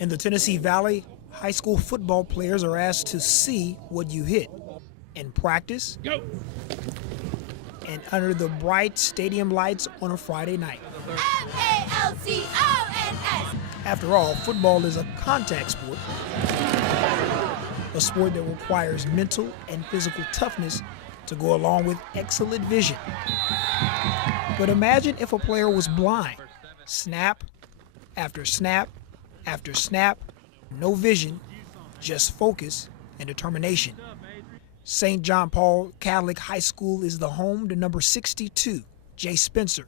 In the Tennessee Valley, high school football players are asked to see what you hit in practice Go. and under the bright stadium lights on a Friday night. MALCONS. After all, football is a contact sport, a sport that requires mental and physical toughness to go along with excellent vision. But imagine if a player was blind. Snap after snap after snap, no vision, just focus and determination. St. John Paul Catholic High School is the home to number 62, Jay Spencer.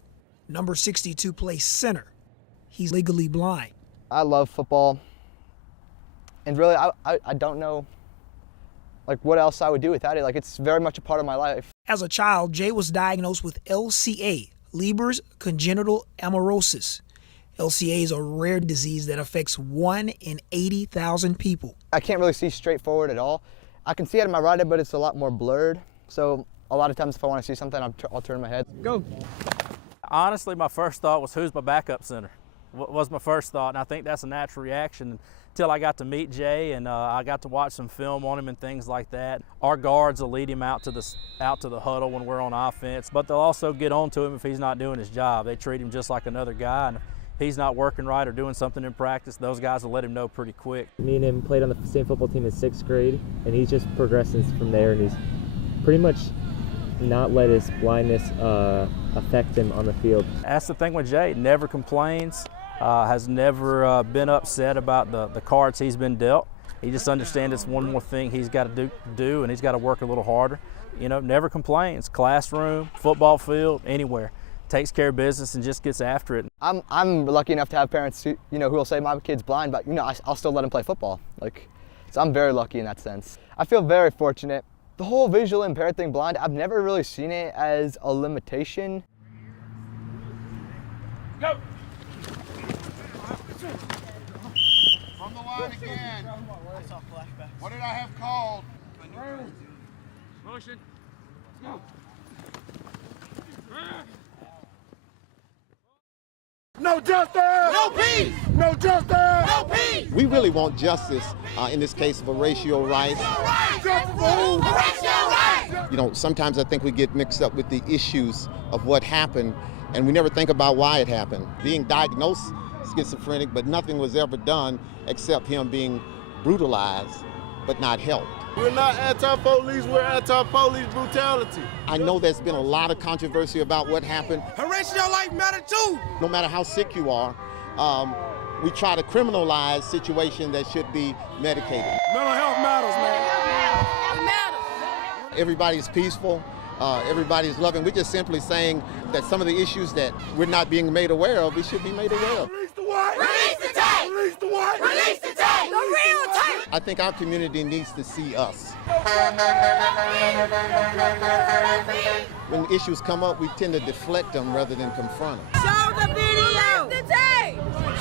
Number 62 plays center. He's legally blind. I love football, and really I don't know what else I would do without it. It's very much a part of my life. As a child, Jay was diagnosed with LCA, Leber's congenital amaurosis. LCA is a rare disease that affects 1 in 80,000 people. I can't really see straight forward at all. I can see out of my right eye, but it's a lot more blurred. So a lot of times if I want to see something, I'll turn my head. Go. Honestly, my first thought was, who's my backup center? Was my first thought, and I think that's a natural reaction until I got to meet Jay and I got to watch some film on him and things like that. Our guards will lead him out to the huddle when we're on offense, but they'll also get on to him if he's not doing his job. They treat him just like another guy, and if he's not working right or doing something in practice, those guys will let him know pretty quick. Me and him played on the same football team in 6th grade, and he's just progressing from there, and he's pretty much not let his blindness affect him on the field. That's the thing with Jay, never complains, has never been upset about the cards he's been dealt. He just understands it's one more thing he's got to do and he's got to work a little harder. You know, never complains, classroom, football field, anywhere. Takes care of business and just gets after it. I'm lucky enough to have parents who will say my kid's blind, but I'll still let him play football. So I'm very lucky in that sense. I feel very fortunate. The whole visual impaired thing, blind, I've never really seen it as a limitation. Go. From the line again. What did I have called? Motion. Go. No justice! No peace! No justice! No peace! We really want justice in this case of Horatio Rice. You know, sometimes I think we get mixed up with the issues of what happened, and we never think about why it happened. Being diagnosed schizophrenic, but nothing was ever done except him being brutalized, but not helped. We're not anti-police, we're anti-police brutality. I know there's been a lot of controversy about what happened. Horatio life matter too! No matter how sick you are, we try to criminalize situations that should be medicated. Mental health matters, man. It matters. Everybody's peaceful, everybody's loving. We're just simply saying that some of the issues that we're not being made aware of, we should be made aware of. Release the what? Release the tape! Release the what? Release the tape! The real tape! I think our community needs to see us. When issues come up, we tend to deflect them rather than confront them. Show the video! Release the tape!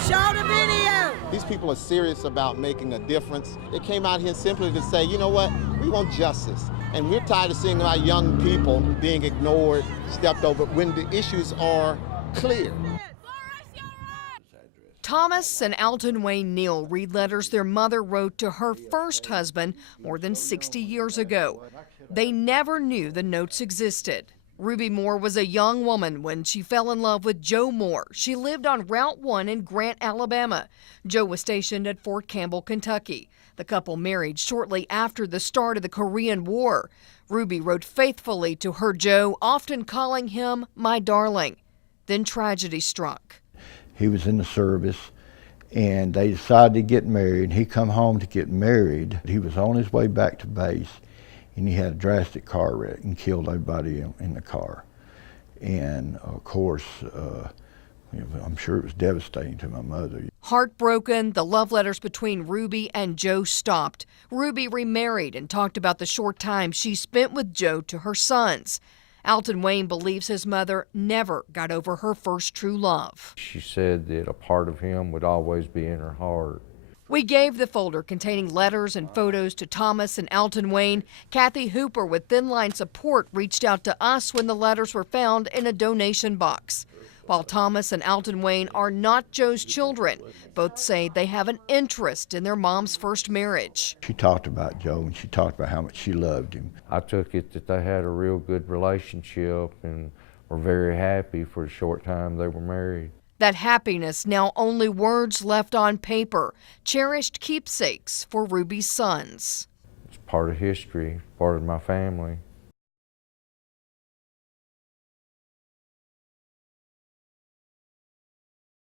Show the video! These people are serious about making a difference. They came out here simply to say, you know what, we want justice. And we're tired of seeing our young people being ignored, stepped over, when the issues are clear. Thomas and Alton Wayne Neal read letters their mother wrote to her first husband more than 60 years ago. They never knew the notes existed. Ruby Moore was a young woman when she fell in love with Joe Moore. She lived on Route 1 in Grant, Alabama. Joe was stationed at Fort Campbell, Kentucky. The couple married shortly after the start of the Korean War. Ruby wrote faithfully to her Joe, often calling him my darling. Then tragedy struck. He was in the service, and they decided to get married. He come home to get married. He was on his way back to base, and he had a drastic car wreck and killed everybody in the car. And of course, I'm sure it was devastating to my mother. Heartbroken, the love letters between Ruby and Joe stopped. Ruby remarried and talked about the short time she spent with Joe to her sons. Alton Wayne believes his mother never got over her first true love. She said that a part of him would always be in her heart. We gave the folder containing letters and photos to Thomas and Alton Wayne. Kathy Hooper with Thin Line Support reached out to us when the letters were found in a donation box. While Thomas and Alton Wayne are not Joe's children, both say they have an interest in their mom's first marriage. She talked about Joe, and she talked about how much she loved him. I took it that they had a real good relationship and were very happy for the short time they were married. That happiness now only words left on paper, cherished keepsakes for Ruby's sons. It's part of history, part of my family.